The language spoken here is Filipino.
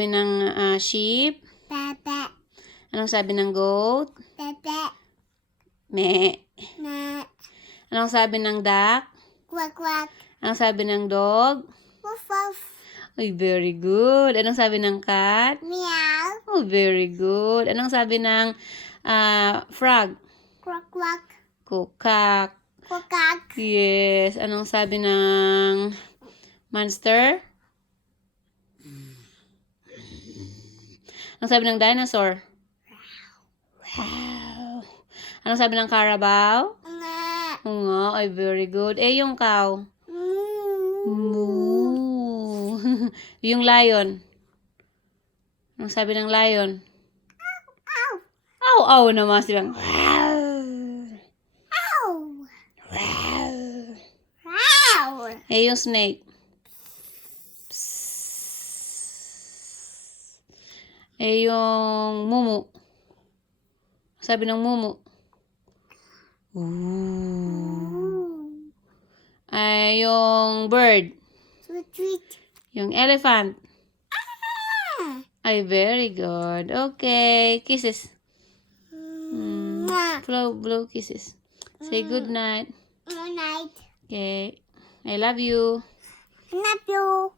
sabi ng sheep? Pepe. Anong sabi ng goat? Pepe. Me. Na. Anong sabi ng duck? Quack quack. Anong sabi ng dog? Woof woof. Ay, very good. Anong sabi ng cat? Meow. Oh, very good. Anong sabi ng frog? Quack quack. Kukak. Quack. Yes. Anong sabi ng monster? Anong sabi ng dinosaur? Wow. Anong sabi ng carabao? Nga. Oo nga, ay very good. Yung cow? Moo. Yung lion? Anong sabi ng lion? Ow. Aw, aw naman silang. Ow. Wow. Yung snake? Yung mumu? Sabi ng mumu? Ooh. Yung bird? Sweet sweet. Yung elephant? Ah. Ay, very good. Okay, kisses. Mwah. Blow kisses. Say good night. Good night. Okay. I love you. Love you.